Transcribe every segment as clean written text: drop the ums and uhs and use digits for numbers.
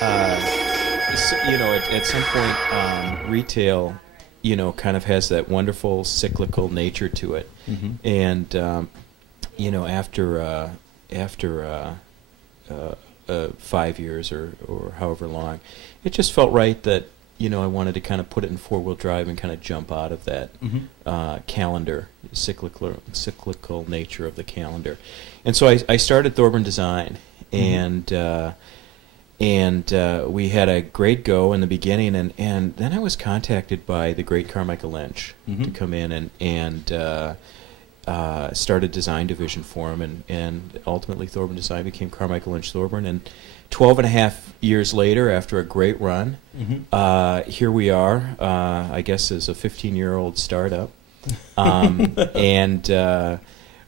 At some point, retail, kind of has that wonderful cyclical nature to it. And, after 5 years or however long, it just felt right that, I wanted to kind of put it in four-wheel drive and kind of jump out of that calendar, cyclical nature of the calendar. And so I started Thorburn Design, and we had a great go in the beginning, and then I was contacted by the great Carmichael Lynch to come in and start a design division for him, and ultimately Thorburn Design became Carmichael Lynch Thorburn. And 12 and a half years later, after a great run, here we are, I guess as a 15-year-old startup. And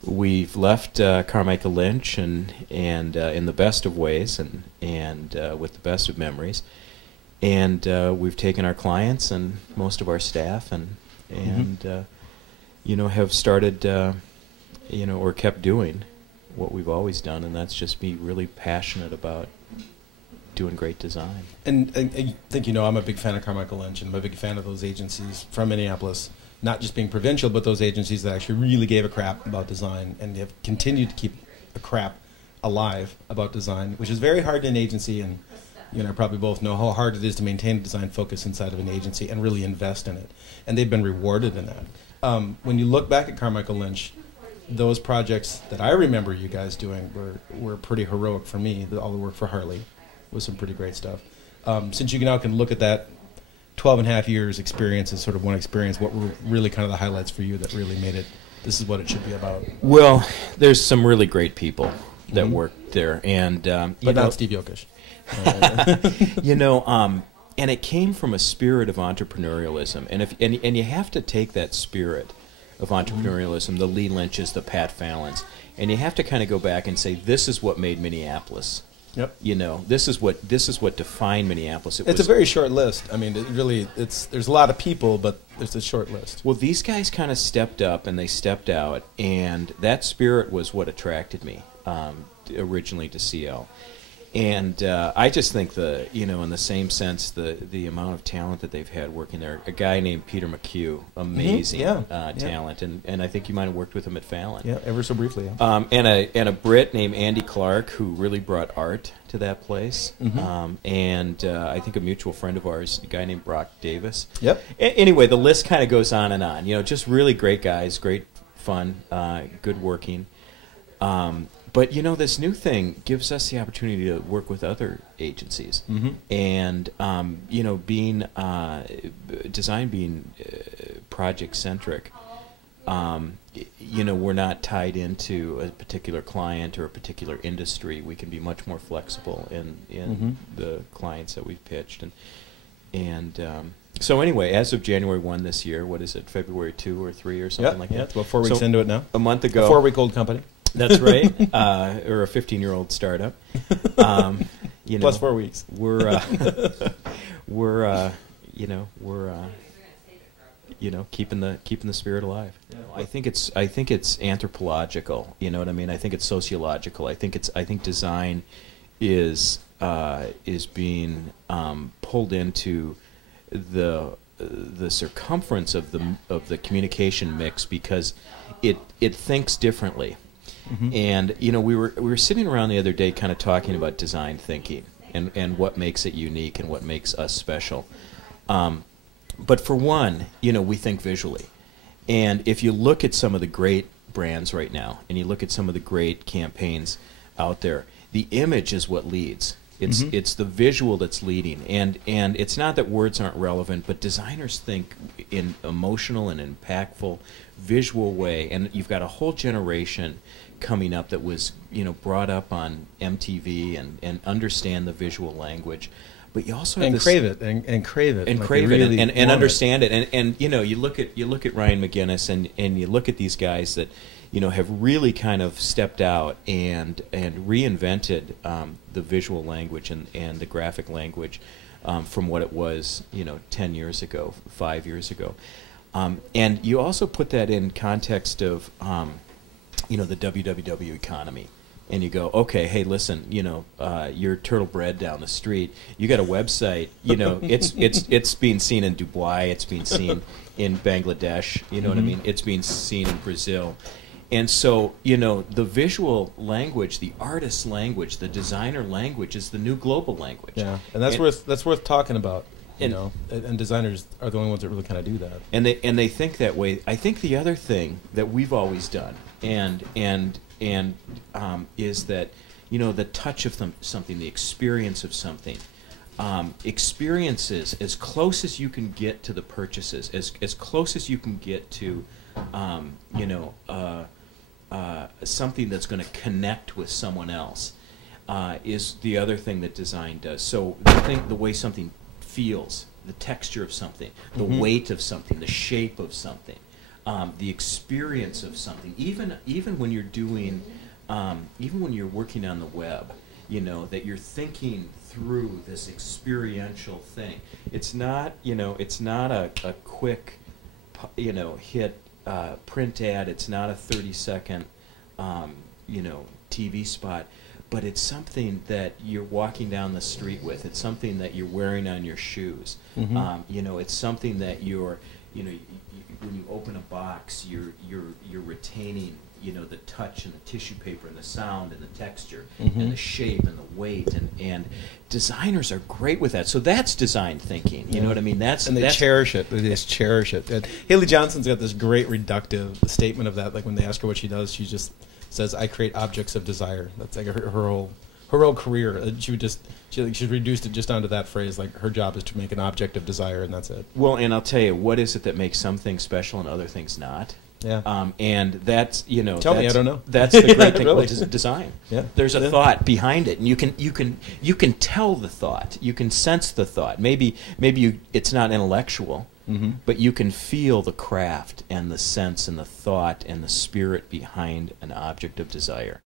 we've left Carmichael Lynch and in the best of ways and with the best of memories. And we've taken our clients and most of our staff and have started, or kept doing what we've always done, and that's just be really passionate about doing great design. And I think I'm a big fan of Carmichael Lynch, and I'm a big fan of those agencies from Minneapolis, not just being provincial, but those agencies that actually really gave a crap about design and have continued to keep a crap alive about design, which is very hard in an agency, and probably both know how hard it is to maintain a design focus inside of an agency and really invest in it. And they've been rewarded in that. When you look back at Carmichael Lynch, those projects that I remember you guys doing were pretty heroic for me. All the work for Harley was some pretty great stuff. Since you now can look at that 12 and a half years experience as sort of one experience, what were really kind of the highlights for you that really made it, this is what it should be about? Well, there's some really great people that work there, and but not Steve Yokish. And it came from a spirit of entrepreneurialism, and you have to take that spirit of entrepreneurialism, the Lee Lynches, the Pat Fallons, and you have to kind of go back and say, this is what made Minneapolis. Yep. This is what defined Minneapolis. It's a very short list. I mean, there's a lot of people, but it's a short list. Well, these guys kind of stepped up and they stepped out, and that spirit was what attracted me originally to CL. And I just think in the same sense, the amount of talent that they've had working there. A guy named Peter McHugh, amazing talent, and I think you might have worked with him at Fallon. Yeah, ever so briefly. Yeah. And a Brit named Andy Clark, who really brought art to that place. And I think a mutual friend of ours, a guy named Brock Davis. Yep. Anyway, the list kind of goes on and on. Just really great guys, great fun, good working. But this new thing gives us the opportunity to work with other agencies, and being design being project centric. We're not tied into a particular client or a particular industry. We can be much more flexible in the clients that we've pitched, and so anyway, as of January 1 this year, what is it, February 2 or 3 or something like that? Yeah, it's about 4 weeks into it now. A month ago. A 4-week-old company. That's right, or a 15-year-old startup. Plus 4 weeks. We're keeping the spirit alive. I think it's anthropological. You know what I mean? I think it's sociological. I think design is being pulled into the circumference of the communication mix because it thinks differently. And we were sitting around the other day kind of talking about design thinking and what makes it unique and what makes us special. But for one, we think visually. And if you look at some of the great brands right now and you look at some of the great campaigns out there, the image is what leads. It's the visual that's leading, and it's not that words aren't relevant, but designers think in emotional and impactful, visual way. And you've got a whole generation coming up that was brought up on MTV and understand the visual language, but you also have crave it and crave it and crave it and understand it. And you look at Ryan McGinnis and you look at these guys that have really kind of stepped out and reinvented the visual language and the graphic language from what it was 10 years ago, 5 years ago. And you also put that in context of the WWW economy and you go, okay, hey, listen, you're turtle bread down the street. You got a website. It's being seen in Dubai. It's being seen in Bangladesh. You know what I mean? It's being seen in Brazil. And so, the visual language, the artist's language, the designer language is the new global language. Yeah, and that's worth talking about. And designers are the only ones that really kind of do that. And they think that way. I think the other thing that we've always done, and is that the touch of something, the experience of something. Experiences as close as you can get to the purchases, as close as you can get to, something that's going to connect with someone else, is the other thing that design does. So the way something feels, the texture of something, the weight of something, the shape of something, the experience of something. Even when you're doing, even when you're working on the web, that you're thinking through this experiential thing. It's not a quick, hit print ad. It's not a 30-second, TV spot. But it's something that you're walking down the street with. It's something that you're wearing on your shoes. It's something that you're, when you open a box, you're retaining, the touch and the tissue paper and the sound and the texture and the shape and the weight. And designers are great with that. So that's design thinking. You know what I mean? They cherish it. They just cherish it. And Haley Johnson's got this great reductive statement of that. Like when they ask her what she does, she just says, "I create objects of desire." That's like her whole career. She reduced it just down to that phrase. Like her job is to make an object of desire, and that's it. Well, and I'll tell you, what is it that makes some things special and other things not? Yeah. And that's Tell me, I don't know. That's the great thing Really? about design. Yeah. There's a thought behind it, and you can tell the thought. You can sense the thought. Maybe it's not intellectual. But you can feel the craft and the sense and the thought and the spirit behind an object of desire.